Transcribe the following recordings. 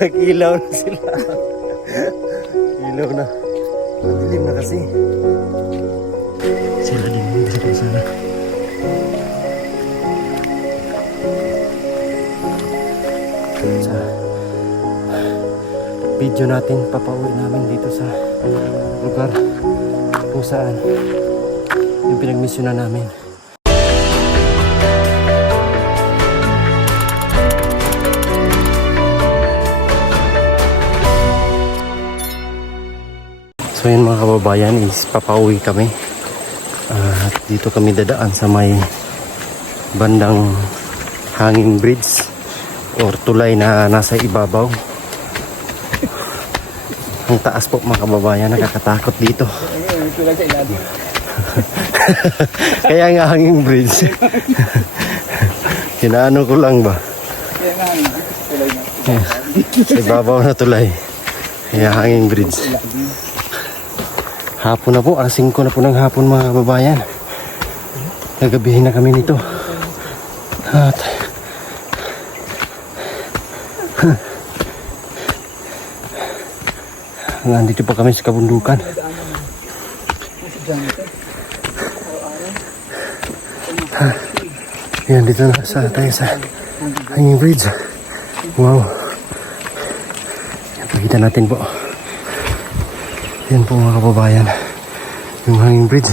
Nag-ilaw na sila. Ilaw na. Madilim na kasi. Sila din yung sa sana. Sa video natin, papauwi namin dito sa lugar kung saan yung pinagmisyonan namin. So yun mga kababayan, is papauwi kami. At dito kami dadaan sa may bandang hanging bridge or tulay na nasa ibabaw. Ang taas po mga kababayan, nakakatakot dito. Kaya nga hanging bridge. Kinaano ko lang ba? Sa ibabaw na tulay. Kaya hanging bridge. Hapon na po, 5 na po ng hapon mga kababayan. Nagabihin na kami nito. At nandito pa kami sa kabundukan. Yan, dito na tayo sa hanging bridge. Wow. Pakita natin po. Yan po mga kababayan, yung hanging bridge.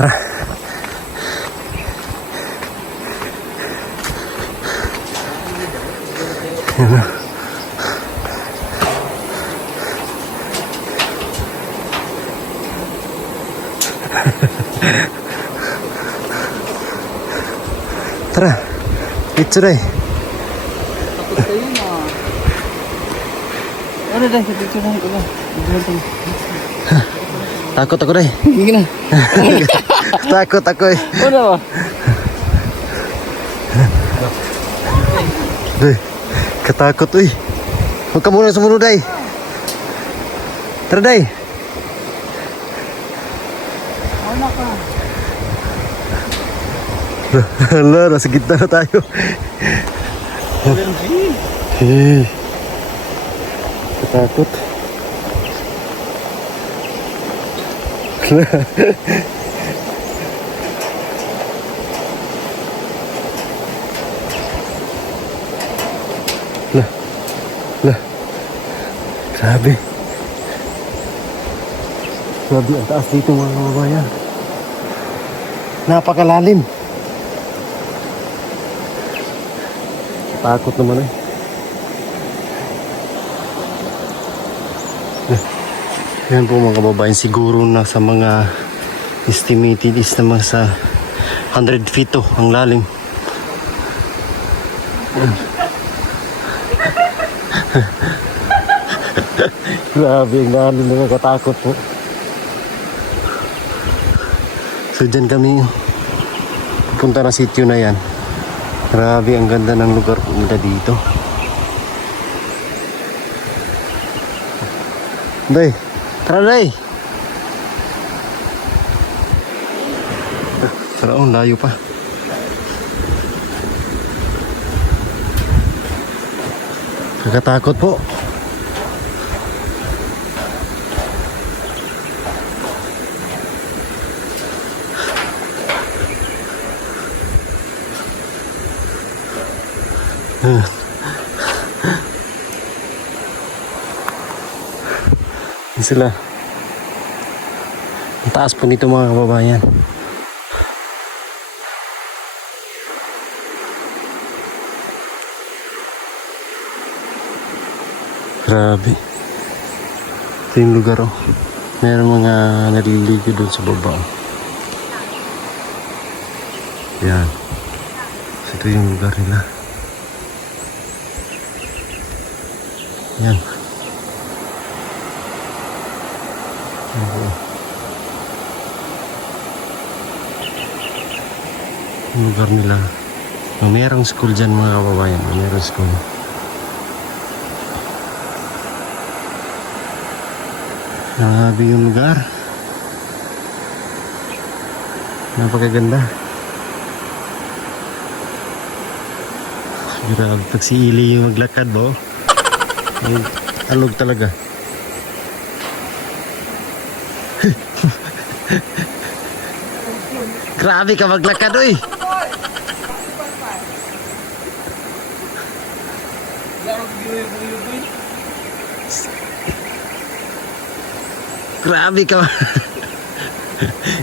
Tara. Yan na. Tara. It's right. Takut aku deh. Gini. Takut aku. Udah apa? Deh, ketakut uy. Kamu na sumunod day. Tara day. Ano ka? Hala, nasa gitna na tayo. Ketakut. Lah. Grabe. Grabe ang taas dito mga kababayan. Napakalalim. Takot naman eh. Yan po mga kababayan, siguro na sa mga estimated is naman sa 100 feet to ang lalim. Grabe ang lalim, nakakatakot po. So dyan kami pupunta na sitio na yan. Grabe, ang ganda ng lugar nila dito. Day, tara day. Tara, layo pa. Nakakatakot po. Sila. Ang taas po nito mga kababayan. Grabe. Ito yung lugar oh. Meron mga naliligo doon sa baba. Yan. Ito yung lugar nila. Yan. Yung lugar nila. Mayroong school dyan mga kababayan. Mayroong school. Grabe yung lugar. Napakaganda. Grabe, pag si Ili yung maglakad ba? Ay, alog talaga. Grabe ka maglakad, oy! Grabe ka.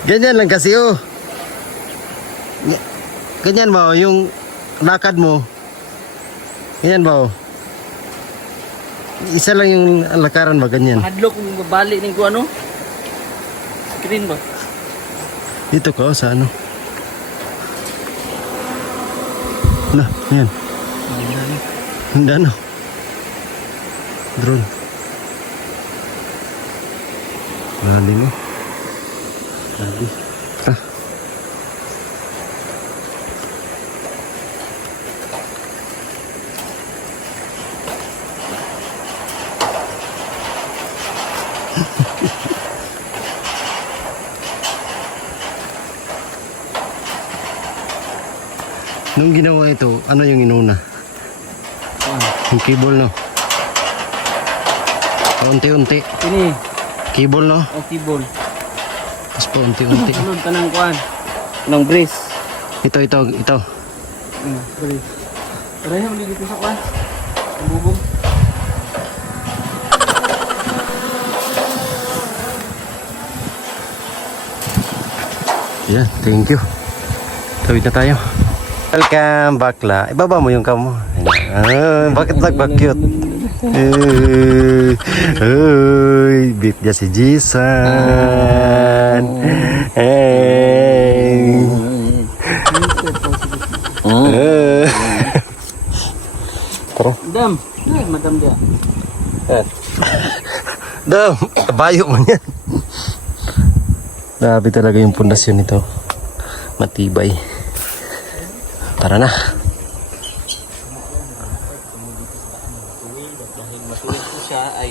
Ganyan lang kasi, oh. Ganyan ba, oh, yung lakad mo. Ganyan ba, oh. Isa lang yung lakaran ba, ganyan. Hadlok kung babali ning ko ano? Screen ba? Dito ka, oh, sa ano. Na, yan. Hindi ano. Drone. Grabe mo. Grabe. Ah. Nung ginawa ito, ano yung inuna? Yung cable, no? Paunti-unti. Ini, Cable, no? o keyboard. Tapos paunti-unti. Sunod ka ng kuan. Nang brace. Ito. Brace. Pareho ulit dito sa kuan. Ang bubong. Yeah, thank you. Tawid na tayo. Welcome back la. Ibaba mo yung kamo. Bakit nagpa-cute? Beat niya si Jisan. Hey. Tara. Dam. Ay, madam dia. Dam, kabayo mo yan. Grabe talaga yung pundasyon nito. Matibay. Tara na.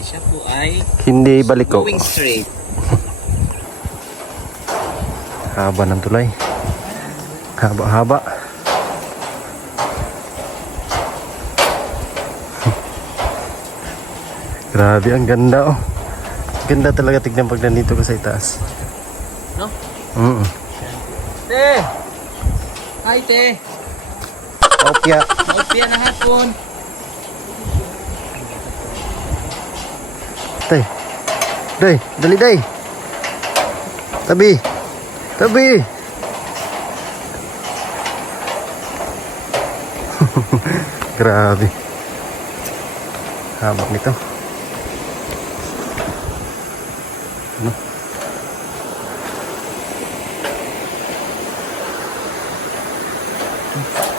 Siya po ay Hindi balik ko. going straight. Haba ng tulay. Haba-haba. Grabe, ang ganda, oh. Ganda talaga tignan pag nandito ka sa itaas. No? Te! Hi, te. Opya. Opya na hapon. Tay. Day, dali day. Tabi. Tabi. Grabe. Habak nito. Ano?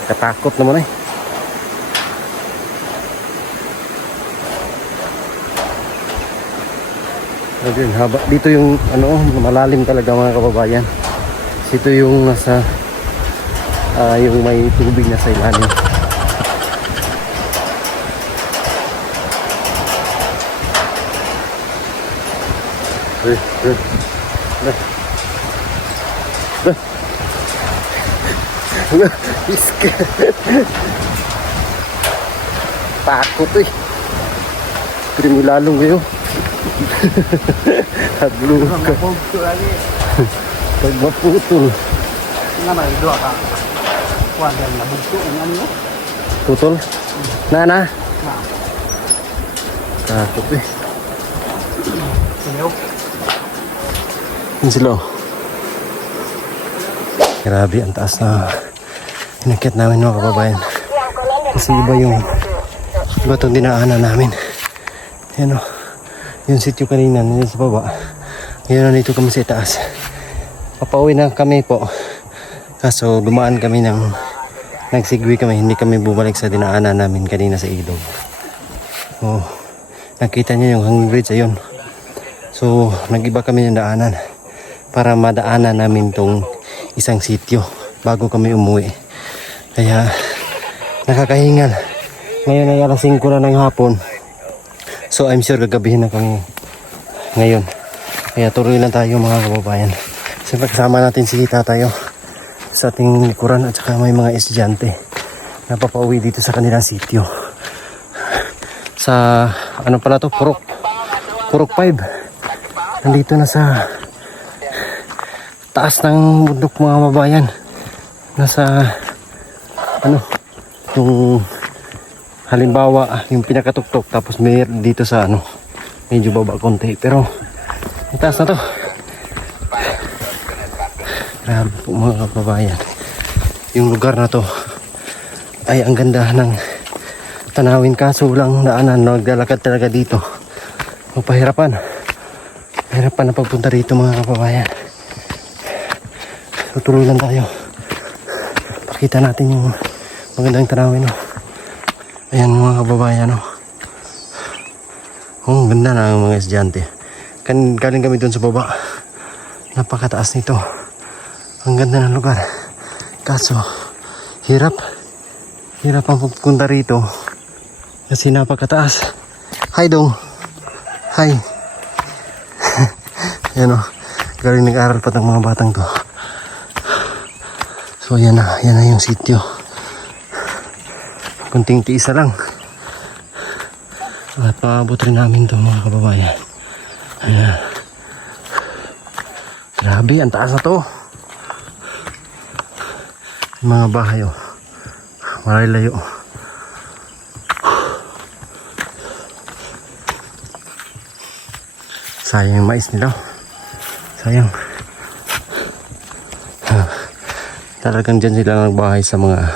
Katakot naman eh. Ayun, haba. Dito yung ano, malalim talaga mga kababayan. Dito yung nasa yung may tubig na sa ilalim. Iska. Takot eh. Pero milalong kayo. Hadlo ka. Pag maputol. Nga ba, doa ka. Kuan dan nabugto ang ano. Putol? Na. Na. Takot eh. Hello. Yun sila. Grabe, ang taas na inakyat namin mga kababayan. Kasi iba itong dinaanan namin. Yan o. Yung sityo kanina, nandiyan sa baba. Ngayon nandito kami sa itaas. Papauwi na kami po. Kaso dumaan kami nagsigwi kami. Hindi kami bumalik sa dinaanan namin kanina sa ilog. Oh, nakita niyo yung hanging bridge, ayun. So, nag-iba kami ng daanan para madaanan namin tong isang sityo bago kami umuwi. Kaya nakakahingal. Ngayon ay alas 5 na ng hapon. So I'm sure gagabihin na kami ngayon. Kaya tuloy lang tayo mga kababayan. Siyempre kasama natin si tatayo. sa ating likuran at saka may mga estudyante na papauwi dito sa kanilang sitio. Sa ano pala to? Purok 5. Nandito na sa taas ng bundok mga kababayan. Nasa ano yung halimbawa yung pinakatuktok tapos may dito sa ano medyo baba konti pero ang taas na to. Grabe po mga kababayan. Yung lugar na to ay ang ganda ng tanawin kaso lang daanan. Naglalakad talaga dito. Magpahirapan. Hirapan na pagpunta rito mga kababayan. Tutuloy lang tayo. Pakita natin yung magandang tanawin. No? Ayan mga kababayan. No? Oh, ganda na ang mga estudyante. Galing kami dun sa baba. Napakataas nito. Ang ganda ng lugar. Kaso, hirap ang pupunta rito. Kasi napakataas. Hi dong. Hi. Yan o. Galing nag-aral pa ng mga batang to. So yan na yung sityo. Kunting tiisa lang. At paabot rin namin to mga kababayan. Ayan. Grabe, ang taas na to. Mga bahay oh. Malayo. Sayang yung mais nila. Sayang. Talagang dyan sila nagbahay sa mga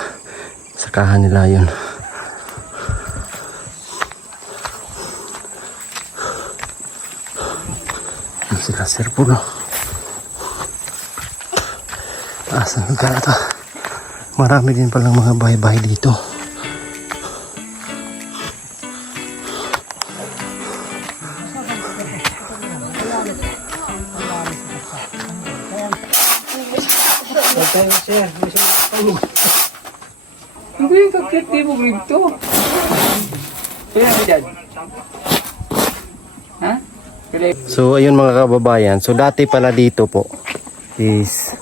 sakahan nila yun. Yan sila Sirpulo. Taas ang lugar na to. Marami din palang mga bahay-bahay dito. Hindi yung kakiti mo grito. Kaya mo dyan? Ha? So ayun mga kababayan. So dati pala dito po is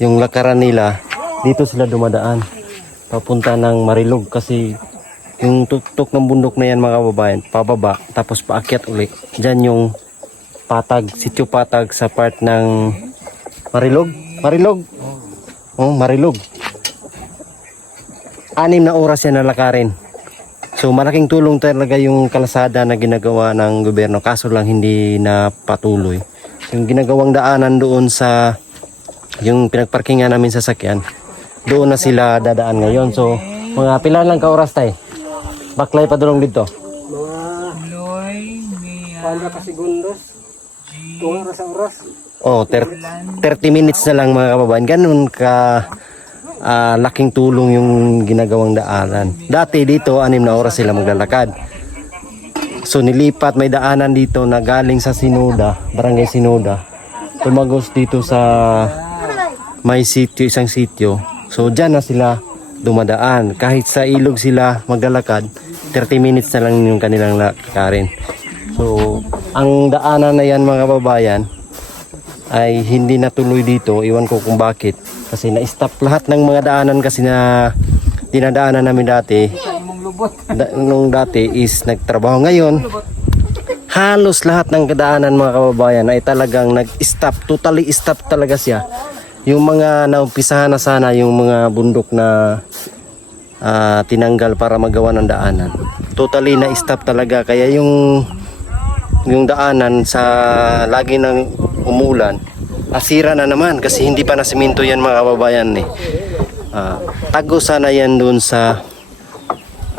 yung lakaran nila. Dito sila dumadaan papunta ng Marilog kasi yung tuktok ng bundok na yan mga kababayan pababa tapos paakyat uli dyan yung patag, sityo patag sa part ng Marilog. Marilog 6 na oras yan nalakarin. So malaking tulong talaga yung kalasada na ginagawa ng gobyerno kaso lang hindi na patuloy yung ginagawang daanan doon sa yung pinagparkingan namin sa sasakyan. Doon na sila dadaan ngayon. So, mga pila lang ka oras tayo. Baklay pa dulong dito. Mga 4 segundos. 2 oras sa oras. Oh, 30 minutes na lang mga kababayan. Ganun ka laking tulong yung ginagawang daanan. Dati dito 6 na oras sila maglalakad. So nilipat may daanan dito na galing sa Sinoda, Barangay Sinoda. Tumagos dito sa may sitio, isang sitio. So dyan na sila dumadaan. Kahit sa ilog sila maglalakad, 30 minutes na lang yung kanilang lakarin. So ang daanan na yan mga kababayan ay hindi natuloy dito. Iwan ko kung bakit. Kasi na-stop lahat ng mga daanan kasi na dinadaanan namin dati. Nung dati is nagtrabaho. Ngayon, halos lahat ng daanan mga kababayan ay talagang nag-stop. Totally stop talaga siya. Yung mga naumpisahan na sana yung mga bundok na tinanggal para magawa ng daanan. Totally na-stop talaga. Kaya yung daanan sa lagi ng umulan, asira na naman kasi hindi pa na simento yan mga kababayan eh. Tago sana yan doon sa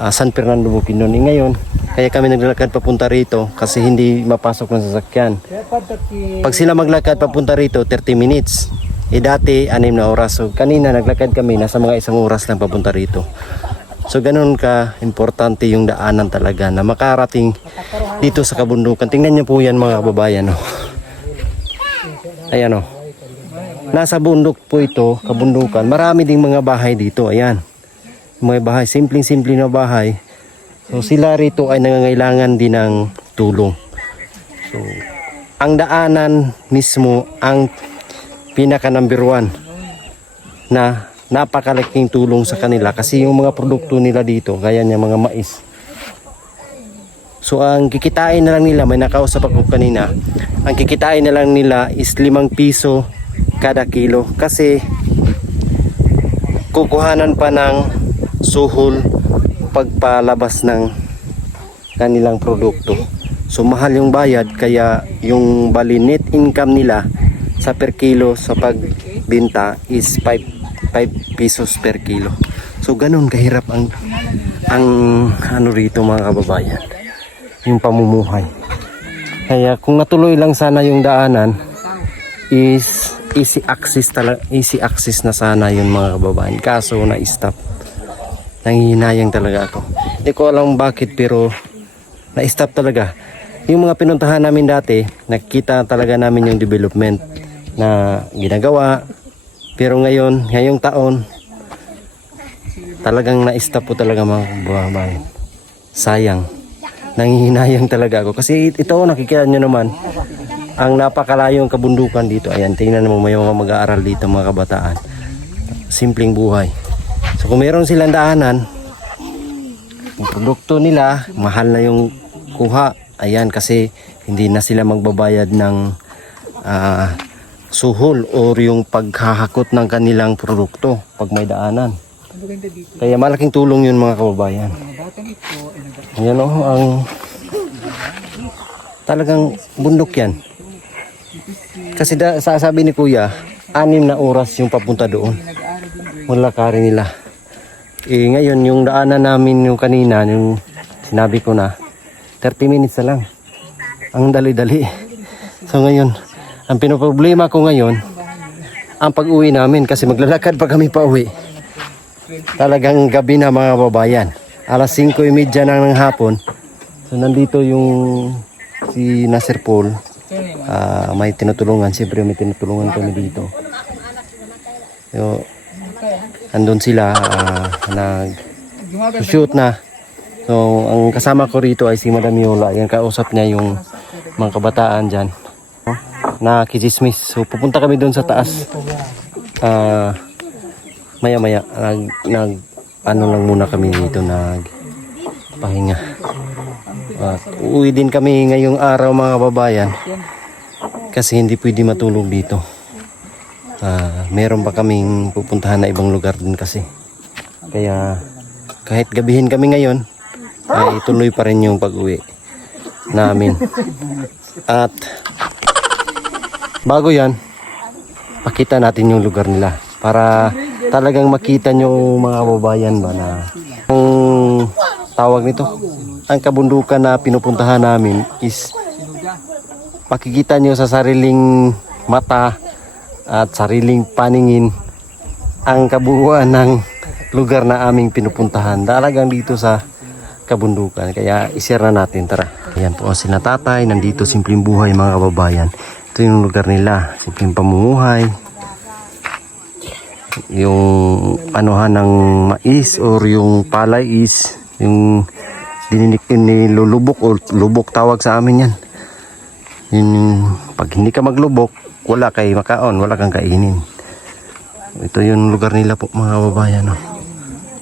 San Fernando Bukidnon. Ngayon, kaya kami naglalakad papunta rito kasi hindi mapasok ng sasakyan. Pag sila maglakad papunta rito, 30 minutes. Dati 6 na oras. So kanina naglakad kami nasa mga 1 oras lang papunta rito. So ganun ka importante yung daanan talaga na makarating dito sa kabundukan. Tingnan niyo po yan mga kababayan. Oh. Ayan oh. Nasa bundok po ito, kabundukan. Marami ding mga bahay dito. Ayan. Mga bahay, simpleng-simple na bahay. So sila rito ay nangangailangan din ng tulong. So ang daanan mismo ang pinaka number 1 na napakalaking tulong sa kanila kasi yung mga produkto nila dito, gaya niya mga mais. So ang kikitain na lang nila, may nakausap ako kanina, ang kikitain na lang nila is 5 piso kada kilo kasi kukuhanan pa ng suhol pagpalabas ng kanilang produkto. So mahal yung bayad, kaya yung bali net income nila sa per kilo sa pagbenta is 5 pesos per kilo. So ganun kahirap ang ano rito mga kababayan, yung pamumuhay. Kaya kung natuloy lang sana yung daanan is easy access na sana yun mga kababayan, kaso na stop. Nanghihinayang talaga ako, hindi ko alam bakit, pero na stop talaga. Yung mga pinuntahan namin dati, nakikita talaga namin yung development na ginagawa, pero ngayong taon talagang na-stop po talaga mga kababayan. Sayang, nanghihinayang talaga ako kasi ito nakikita nyo naman ang napakalayong kabundukan dito. Ayan, tingnan mo, may mga mag-aaral dito mga kabataan, simpleng buhay. So kung meron silang daanan, yung produkto nila mahal na yung kuha. Ayan, kasi hindi na sila magbabayad ng suhol or yung paghahakot ng kanilang produkto pag may daanan. Kaya malaking tulong yun mga kababayan. Ayan o, ang talagang bundok yan. Kasi sabi ni kuya, 6 na oras yung papunta doon. Malakari nila. Ngayon yung daanan namin yung kanina, yung sinabi ko na 30 minutes na lang. Ang dali-dali. So ngayon, ang pinoproblema ko ngayon, ang pag-uwi namin kasi maglalakad pa kami pa uwi. Talagang gabi na mga babayan. Alas 5:30 na ng hapon. So nandito yung si Nasir Paul. May tinutulungan. Siyempre may tinutulungan kami dito. So, andun sila nag-shoot na. So, ang kasama ko rito ay si Madam Yola. Yan, kausap niya yung mga kabataan dyan na kijismis. So, pupunta kami doon sa taas. Maya-maya, ano lang muna kami dito, nagpahinga. At uuwi din kami ngayong araw mga babayan kasi hindi pwede matulog dito. Meron pa kaming pupuntahan na ibang lugar din kasi. Kaya, kahit gabihin kami ngayon, ay tuloy pa rin yung pag-uwi namin. At bago yan, pakita natin yung lugar nila para talagang makita nyo mga kababayan ba na ang tawag nito, ang kabundukan na pinupuntahan namin is makikita nyo sa sariling mata at sariling paningin ang kabuuan ng lugar na aming pinupuntahan talagang dito sa kabundukan. Kaya i-share na natin, tara. Ayan po sila tatay, nandito simpleng buhay mga kababayan. Ito yung lugar nila, simpleng pamumuhay. Yung anuhan ng mais or yung palay is yung nilulubok o lubok tawag sa amin yan. Yung pag hindi ka maglubok, wala kay makaon, wala kang kainin. Ito yung lugar nila po mga kababayan, no?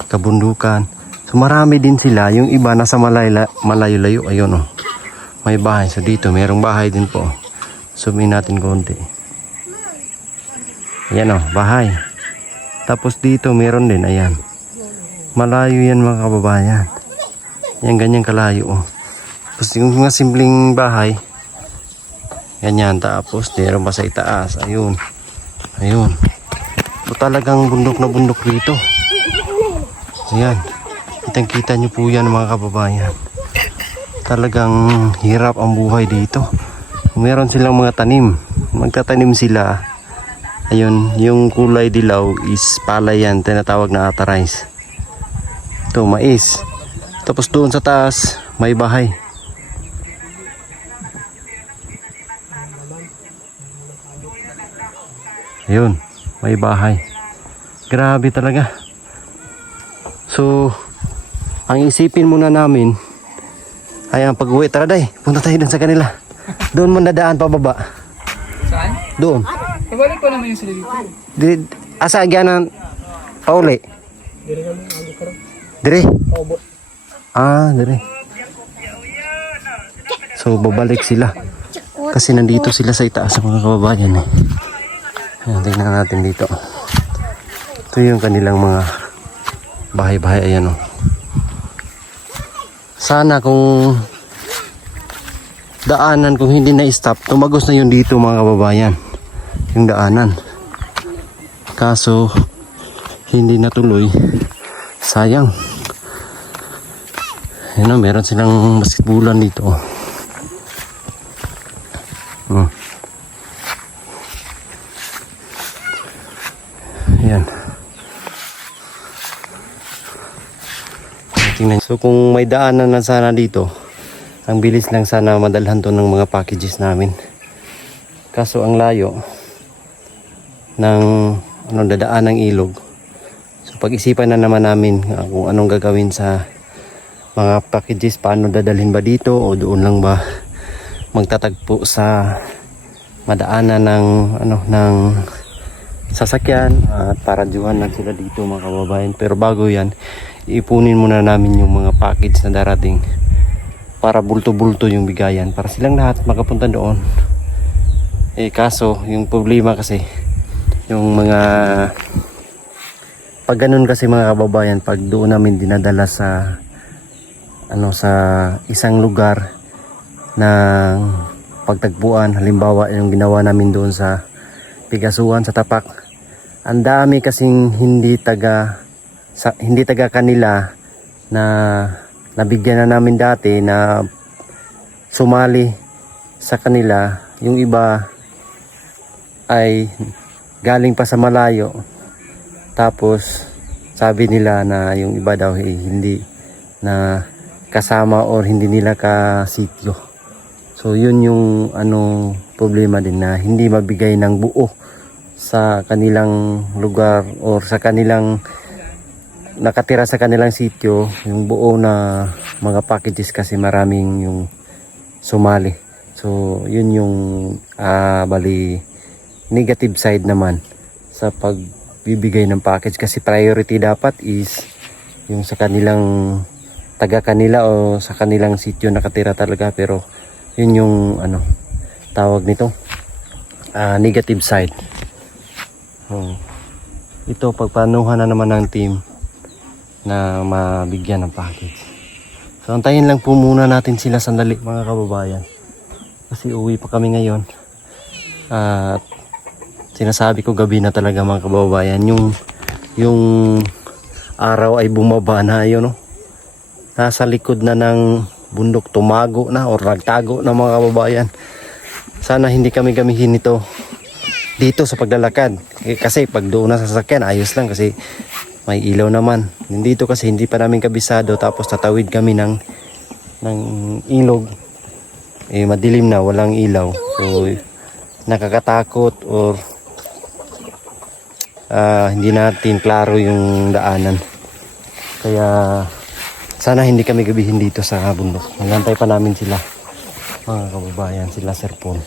Kabundukan. So marami din sila, yung iba nasa malayo-layo, ayun oh. May bahay. So dito merong bahay din po. Zoomin natin konti. Ayan oh, bahay. Tapos dito meron din, ayan. Malayo yan mga kababayan. Yan, ganyan kalayo oh. Tapos yung mga simpleng bahay, ganyan. Tapos meron pa sa itaas, ayun. Ayun. So talagang bundok na bundok dito. Ayan. Kitang-kita nyo po yan mga kababayan. Talagang hirap ang buhay dito. Meron silang mga tanim. Magtatanim sila. Ayun, yung kulay dilaw is palay yan. Tinatawag na atarize. Ito, mais. Tapos doon sa taas, may bahay. Ayun, may bahay. Grabe talaga. So, ang isipin muna namin ay ang pag-uwi. Tara day, punta tayo dun sa kanila. Doon mo nadaan pababa. Saan? Doon. Pabalik ko naman yung sila dito. Asa agyanan pauli? Diri kami agi karon. Dire. Obo. Dire. So babalik sila. Kasi nandito sila sa itaas mga kababayan eh. Ayan, tingnan natin dito. Ito yung kanilang mga bahay-bahay. Ayan o. Sana kung daanan, kung hindi na-stop, tumagos na yun dito mga kababayan. Yung daanan. Kaso, hindi natuloy. Sayang. Ayan o, meron silang basketbulan dito. Ayan. Tingnan. So kung may daanan na sana dito, ang bilis lang sana madalhan to ng mga packages namin. Kaso ang layo ng dadaan ng ilog. So pag-isipan na naman namin kung anong gagawin sa mga packages, paano dadalhin ba dito o doon lang ba magtatagpo sa madaanan ng sasakyan at paradyuhan lang sila dito mga kababayan. Pero bago yan, ipunin muna namin yung mga package na darating para bulto-bulto yung bigayan para silang lahat makapunta doon. Kaso yung problema kasi yung mga pag ganun kasi mga kababayan, pag doon namin dinadala sa sa isang lugar ng pagtagpuan, halimbawa yung ginawa namin doon sa Pigasuhan sa Tapak, ang dami kasing hindi taga kanila na nabigyan na namin dati na sumali sa kanila. Yung iba ay galing pa sa malayo, tapos sabi nila na yung iba daw hindi na kasama or hindi nila ka sityo. So yun yung problema din, na hindi mabigay ng buo sa kanilang lugar or sa kanilang nakatira sa kanilang sityo yung buo na mga packages, kasi maraming yung sumali. So yun yung bali negative side naman sa pagbibigay ng package, kasi priority dapat is yung sa kanilang taga kanila o sa kanilang sityo nakatira talaga. Pero yun yung tawag nito, negative side. Ito pagpanuhan na naman ng team na mabigyan ng package. So antayin lang po muna natin sila sandali mga kababayan, kasi uwi pa kami ngayon. At sinasabi ko, gabi na talaga mga kababayan. Yung araw ay bumaba na, yun nasa likod na ng bundok, tumago na or nagtago na mga kababayan. Sana hindi kami gamihin ito dito sa paglalakad, kasi pag doon na sa sasakyan ayos lang kasi may ilaw naman. Dito kasi hindi pa namin kabisado, tapos tatawid kami ng ilog, madilim na, walang ilaw. So nakakatakot or hindi natin klaro yung daanan. Kaya sana hindi kami gabihin dito sa bundok. Magantay pa namin sila mga kababayan, sila Sir Paul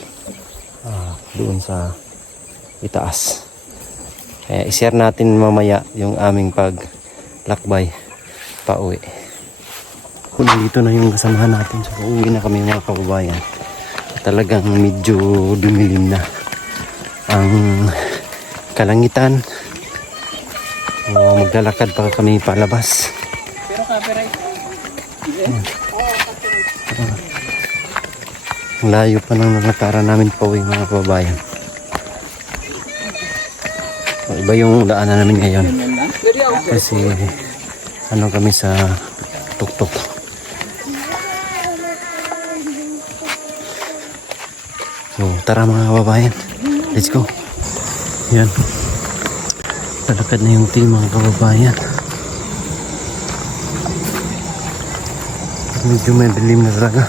doon sa itaas. Kaya i-share natin mamaya yung aming paglakbay pa uwi. Kung dito na yung kasamahan natin, so uwi na kami mga kababayan. Talagang medyo dumilim na ang kalangitan. Maglalakad pa kami palabas. Pero copyright. Layo pa ng nakatara namin pa uwi mga kababayan. Iba yung daanan namin ngayon, kasi kami sa tuktok. So tara mga kababayan, let's go. Yan, talakad na yung team mga kababayan. Medyo may dilim na talaga.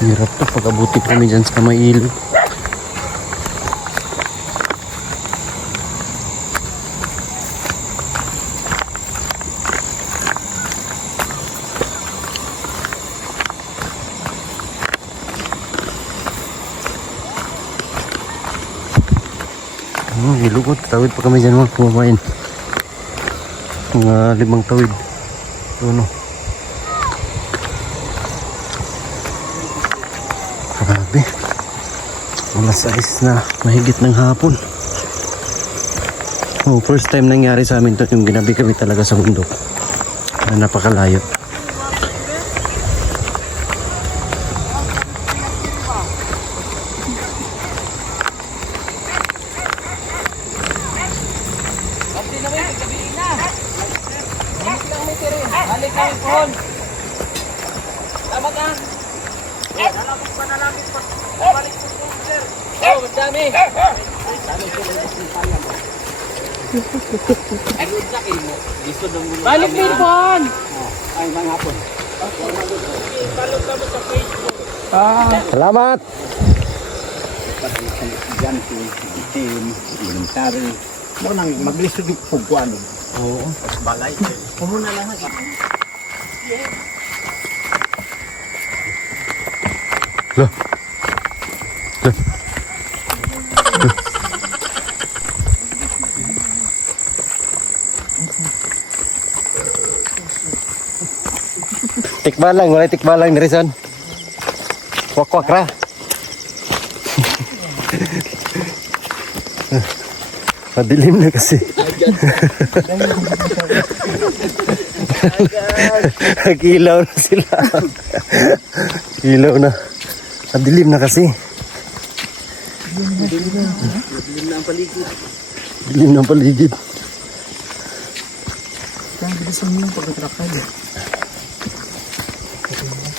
Hirap to pag abuti kami dyan sa may ilog. Nilukot. Tawid pa kami dyan mga kababayan. Mga 5 tawid. Ano? Grabe. Alas 6 na. Mahigit ng hapon. First time nangyari sa amin to, yung ginabi kami talaga sa bundok. Napakalayo. Balik din Pon! Salamat! Diyan team, elementary. Mo nang maglisod yung pugkuan. Oo. Balay. Kumuna lang ha. Loh. Tikbalang, wala tikbalang ni Rizon. Kwak-kwak ra. Madilim na kasi. Nag-ilaw na sila. Ilaw na. Madilim na kasi. Dilim na ang paligid. Dilim na ang paligid. Kaya bilisan mo yung pagkatrakal eh.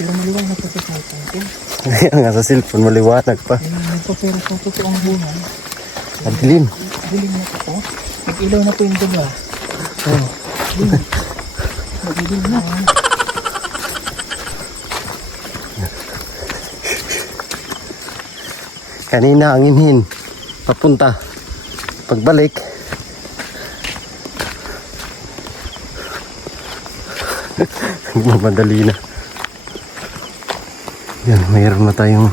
Pero maliwanag pa sa cellphone. Ayan nga sa cellphone, maliwanag pa. Pero sa totoong buhay, Madilim. dilim na ito. Nag-ilaw na po yung diba? Oo. Dilim. Nag-dilim na. Kanina ang inhin. Papunta. Pagbalik. Madali na. Yan, mayroon na tayong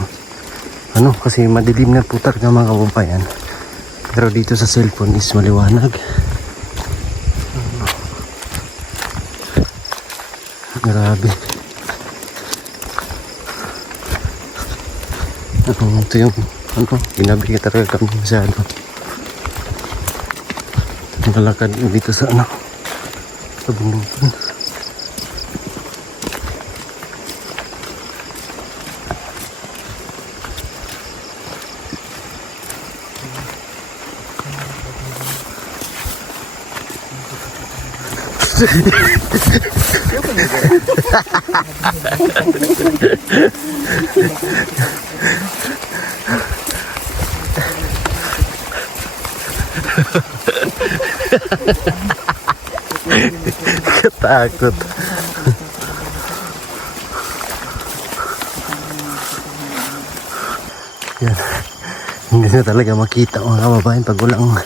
kasi madilim na po talaga mga kababayan. Pero dito sa cellphone is maliwanag. Grabe. Ito yung ginabi ka talaga kami masyado. Nakalakad dito sa sa bundukan. Takut. Yan. Hindi na talaga makita mga kababayan pag walang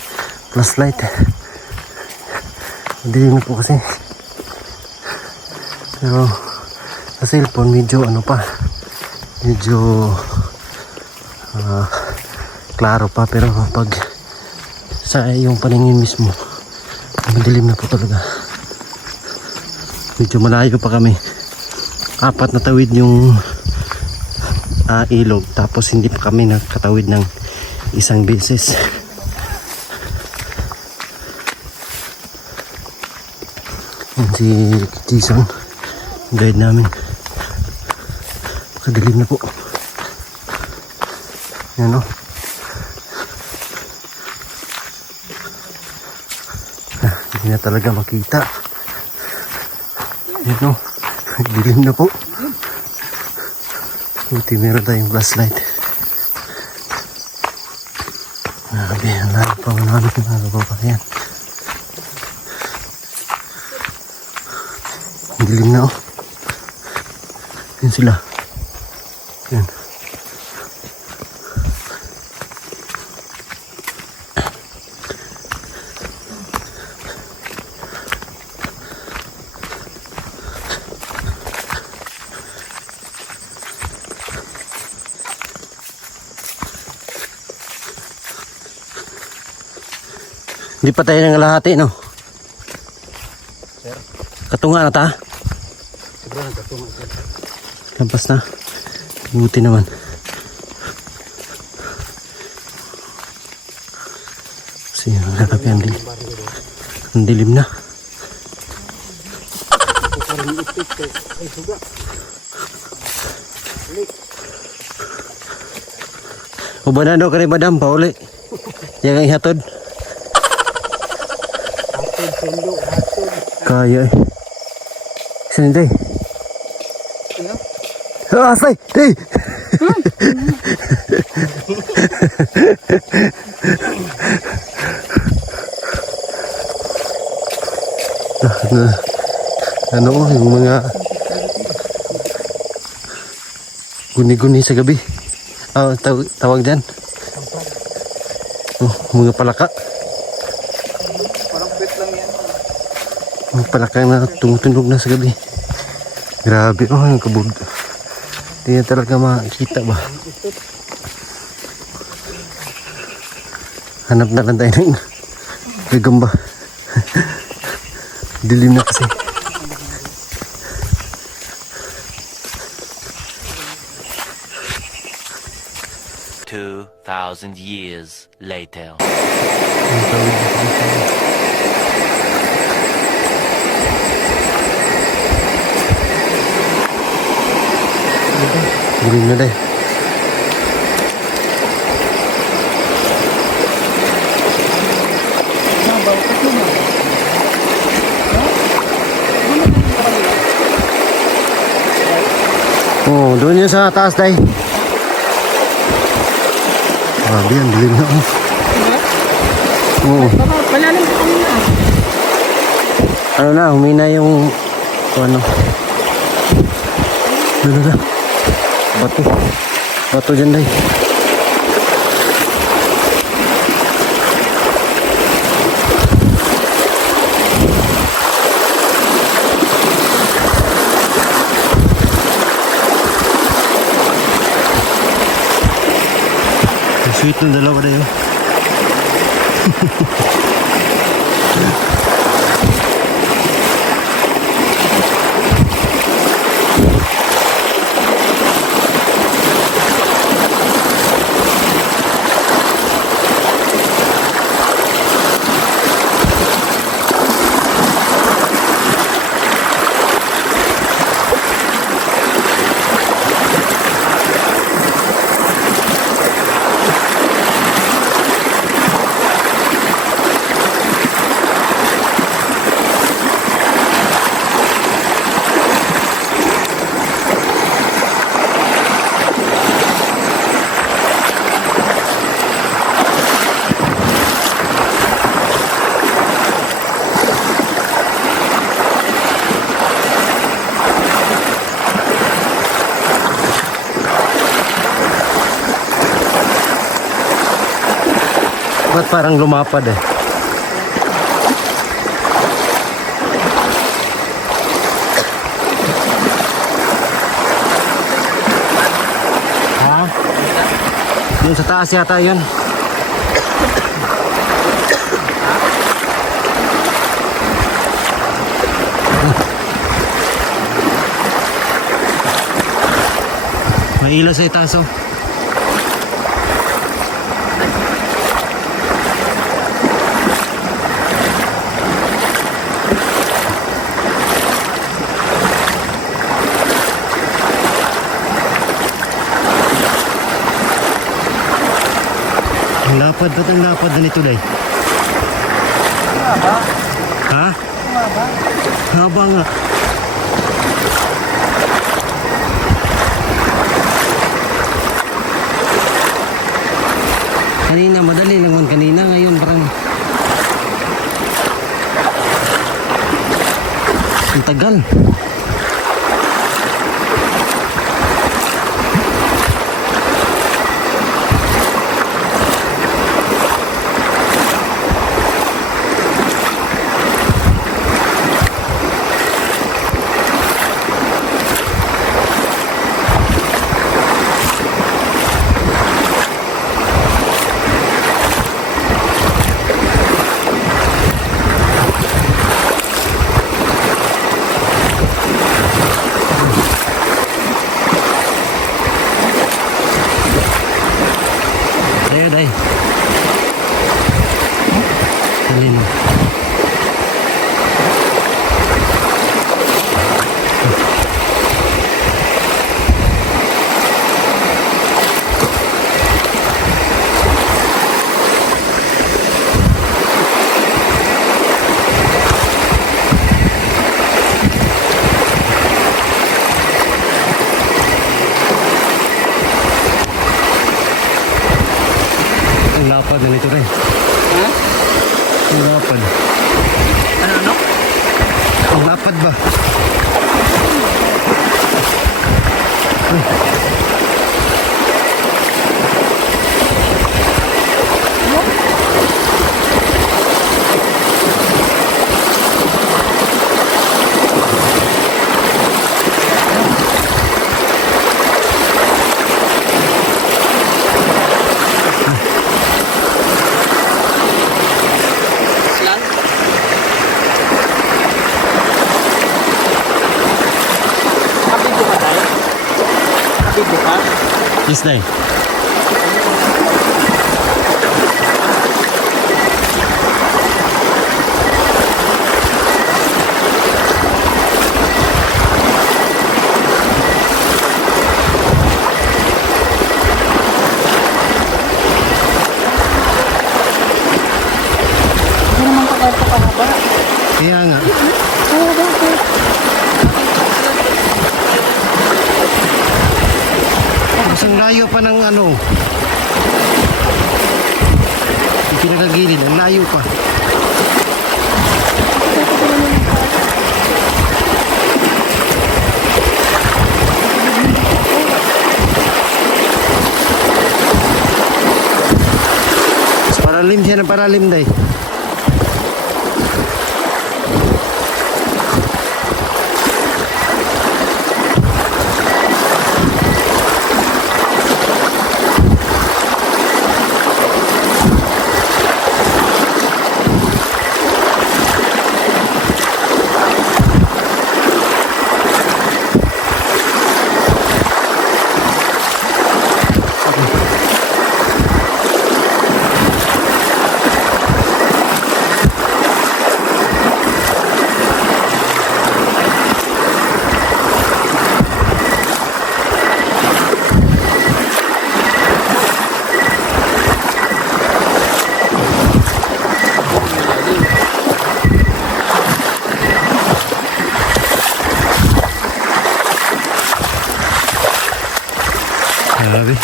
flashlight. Dilim na po kasi. Pero sa cellphone medyo medyo klaro pa, pero pag sa iyong paningin mismo madilim na po talaga. Medyo malayo pa kami. 4 na tawid yung ilog, tapos hindi pa kami nakatawid ng isang beses. Yan si Jason, guide namin. Kadilim na po. Yan o. Hindi na talaga makita. Yan o. Dilim na po. Buti meron tayong flashlight. Grabe, ang lahat pa namin mga kababayan. Dilim na oh. Yan sila. Yan. Hindi pa tayo nangalahati, no? Sir. Katunga na ta? Sobrang katunga, sir. Lampas na. Buti naman. Kasi grabe ang dilim. Ang dilim na. Ay, suga. Ubanado ka rin, madam, pauli. Yan ang ihatod. Hatod, sundo, hatod. Kaya eh. Saan hindi? Ano? Ah, say! Hey! Ano yung mga guni-guni sa gabi. Ah, tawag dyan. Oh, mga palaka. Parang bet lang yan. Mga palaka na tumutunog na sa gabi. Grabe, oh, yung kabog. Hindi na talaga makikita ba? Hanap na lang tayo ng gagamba. Dilim na kasi. $2,000 years later. Dilim na dahil. Oh, doon yun sa taas dahil. Grabe yan, dilim na. Oo. Malalim ka kami na. Ano na, humina yung ano. Doon. Bato. Bato dyan dahil. Sweet ng dalawa na yun. Ba't parang lumapad eh? Ha? Yun sa taas yata yun. May ilaw sa itaas oh. Ang lapad pa itong lapad na nito day. Ha? Haba nga. Kanina madali lang man kanina, ngayon parang ang tagal. kayo, day. Alin. Ang lapad na nito, day. Ha? Ang lapad. Ano? Ang lapad ba? Slang? Kabito ka tayo? Kabito ka? Yes, day. Hindi naman ka kahit kahaba. Kaya nga. Oo, bakit? Mas ang layo pa ng ano. Yung pinakagilid, ang layo pa. Mas paralim siya ng paralim, day. Grabe.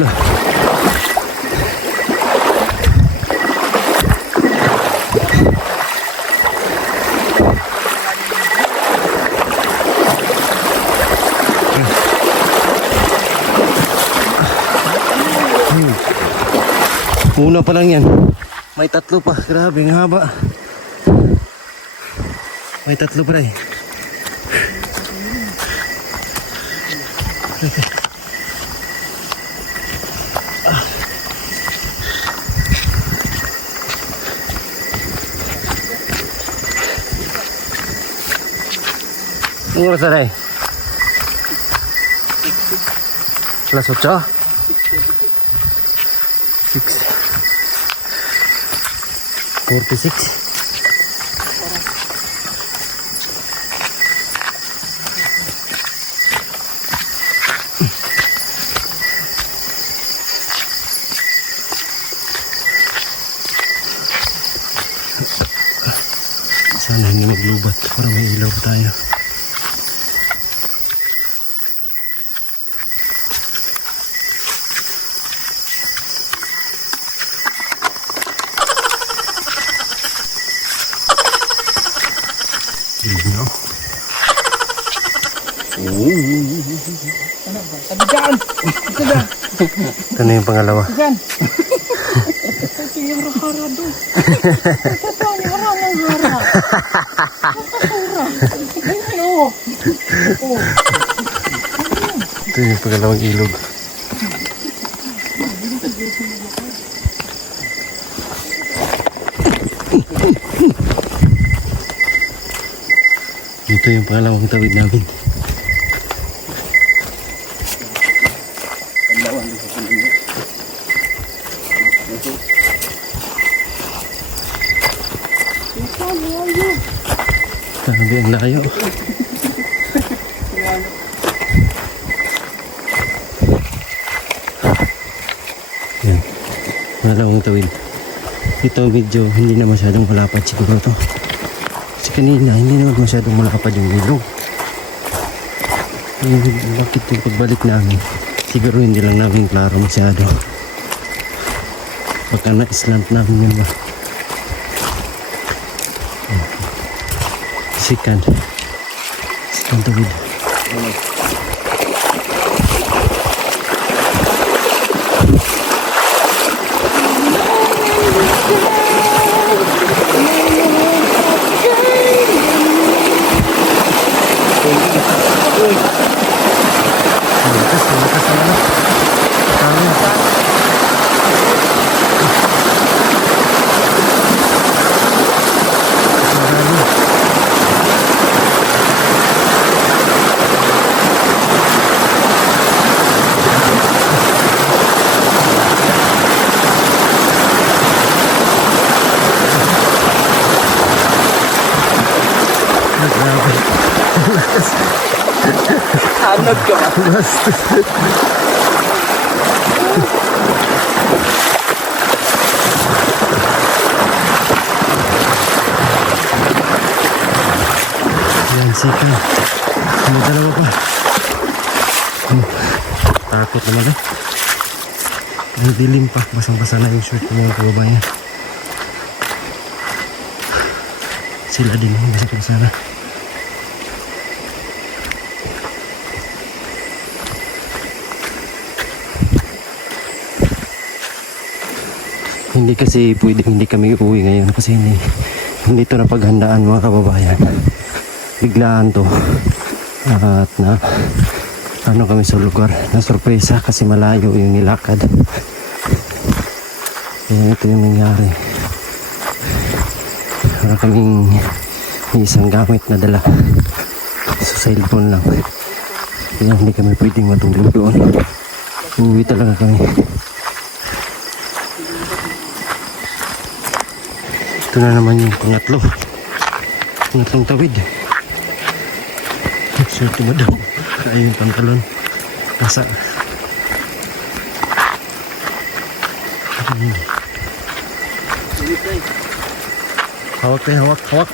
Lah. Una pa lang yan. May tatlo pa. Grabe, ang haba. May tatlo pa rin. Ang oras na rin? Alas 8? 6:46. Sana hindi maglubat para may ilaw pa tayo. Ilog. Ano ba? Sabi dyan! Ito ba? Ito na yung pangalawa. Dyan! Ito yung hara doon. Ito pa, yung hara. Ano? Ito yung pagalawang ilog. Ito yung pangalawang tawid namin. Grabe ang layo. Yan. Pangalawang tawid. Ito medyo hindi na masyadong malapad siguro to. Kasi kanina hindi naman masyadong malapad yung ilog. Bakit yung pagbalik namin? Siguro hindi lang namin klaro masyado. Pagka na-slant namin yun ba? Sikan tawid. Anod ka ba? Yan, sikan. Dalawa pa. Takot naman eh. Ang dilim pa. Basang-basa na yung shirt ko mga kababayan. Sila din yung basa-basa na. Hindi kasi pwede hindi kami uuwi ngayon kasi hindi to napaghandaan mga kababayan. Biglaan to. At na ano kami sa lugar na sorpresa kasi malayo yung nilakad. Kaya ito yung nangyari. Para kaming isang gamit na dala sa cellphone lang. Kaya hindi kami pwedeng matulog doon. Uuwi talaga kami. Ito na naman yung pangatlong tawid. Shirt mo daw. Ay yung pantalon. Basa. Hawak tayo, hawak.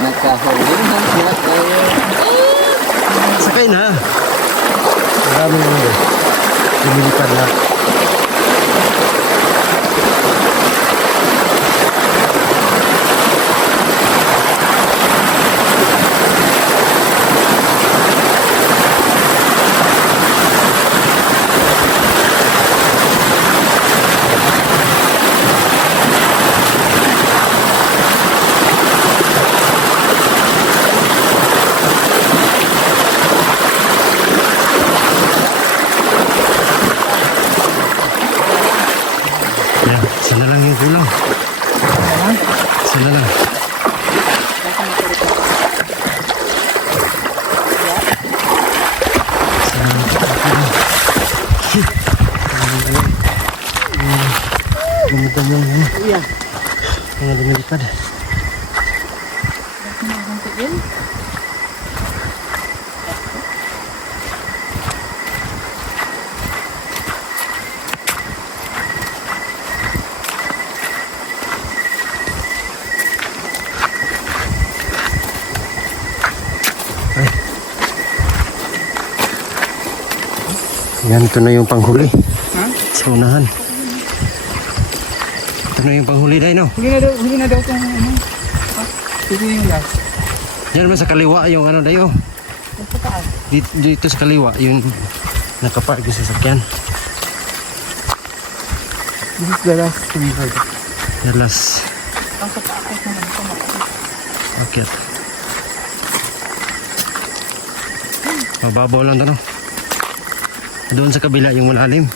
Nagkahulihan sila kayo. Sakay na. Marami naman doon. Lumilipad na. Yan, sila lang yung kulang. Sila lang. Gumita mo yan. Iya. Mga lumilipad. Yan, ito na yung panghuli. Sa unahan. Ito na yung panghuli, Dino. Huli na daw itong ano. Sige yung last. Yan naman sa kaliwa yung ano dayo. Ang sa taas. Dito sa kaliwa yung nakapark yung sasakyan. This is the last thing, Lord. Yalas. Ang sa taas naman ito. Okay. Mababaw lang no? Doon sa kabila yung malalim.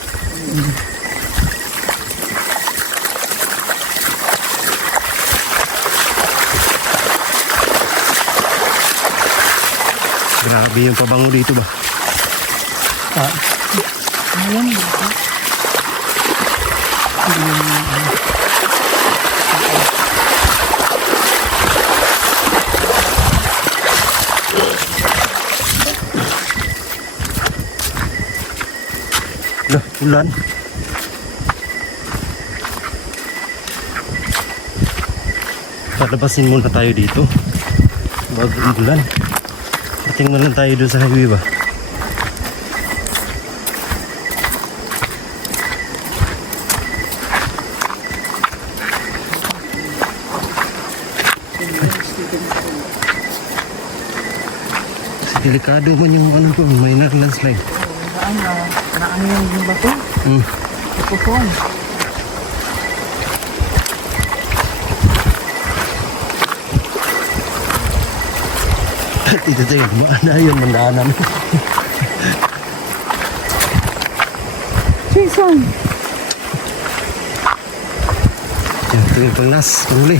Grabe yung pabango dito ba? Ayan, dito. Lah, ulan. Palabasin muna tayo dito bago umulan. Tingnan lang tayo doon sa highway ba? Kasi delikado man yung ano ko, minor landslide. Ano yung bato? Ipupon. Dito tayo, maana yun, mandaan namin. Jason! Yung tingin pang nas, panghuli.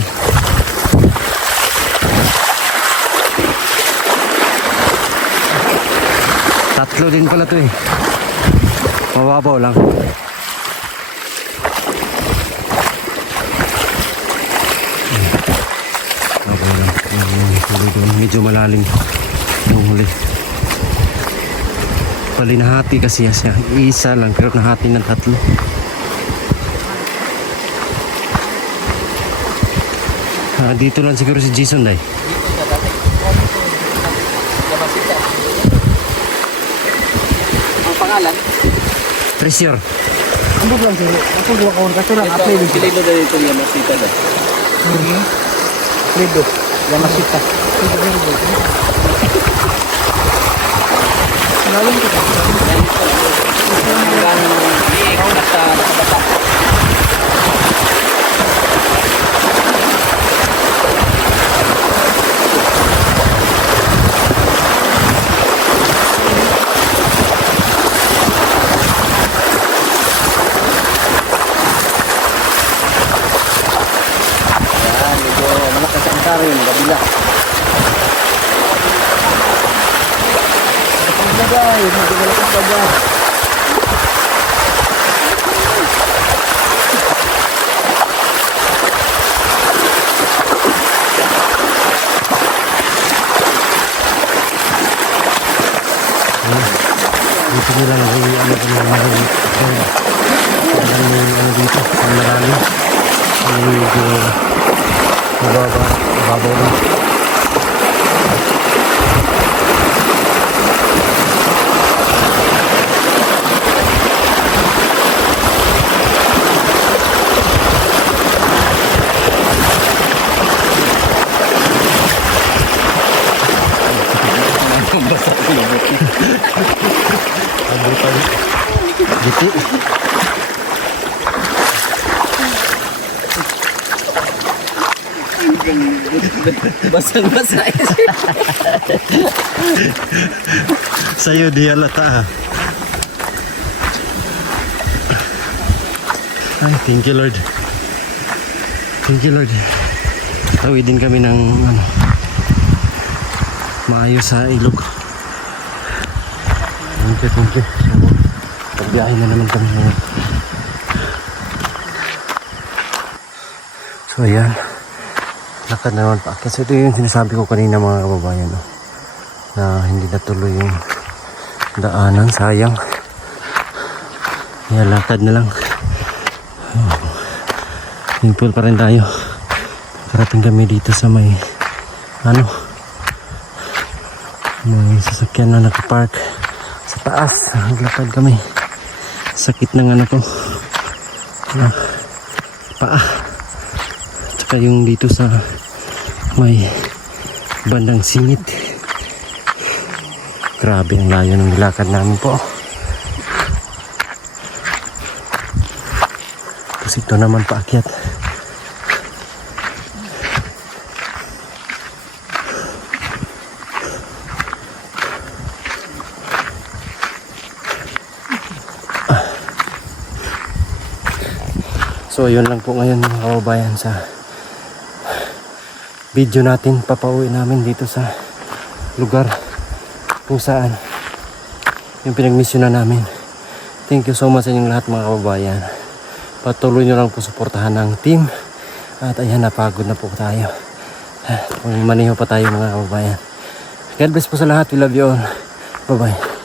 Tatlo din pala to eh. Mababaw lang. Mababaw lang. Yung huli doon, medyo malalim. Yung huli. Pali nahati kasi siya. Isa lang pero nahati ng tatlo. Dito lang siguro si Jason dahil. Ang pangalan? Treasure. Ano ba lang sila? Ako gawa ko kasi lang apply din sila. Silido dito yung masita na. Fredo. Yamasita. Lalim ko. Ikaw na sa bata. Karin, kabila. Maglagay, maglalakad ka dyan. Dito nila lagi ano dito ang marami. Medyo mababaw lang. Abutan. Gitu. Basang-basa. Sa'yo di halata. Ay, thank you Lord. Thank you Lord. Tawidin kami ng maayos sa ilog. Thank you. Pagbiyahe na naman kami ngayon. So ayan. Lakad na naman pa. Kasi ito yung sinasabi ko kanina mga kababayan. No? Na hindi natuloy yung daanan. Sayang. Kaya lakad na lang. Simple pa rin tayo. Karating kami dito sa may may sasakyan na nakapark sa taas. Naglakad kami. Sakit ng ko. Paa. Tsaka yung dito sa may bandang singit. Grabe ang layo ng nilakad namin po. Tapos ito naman paakyat. So yun lang po ngayon mga kababayan sa video natin. Papauwi namin dito sa lugar kung saan yung pinagmisyonan namin. Thank you so much sa inyong lahat mga kababayan. Patuloy nyo lang po suportahan ng team. At ayan, napagod na po tayo. Kung maniho pa tayo mga kababayan. God bless po sa lahat. We love you all. Bye bye.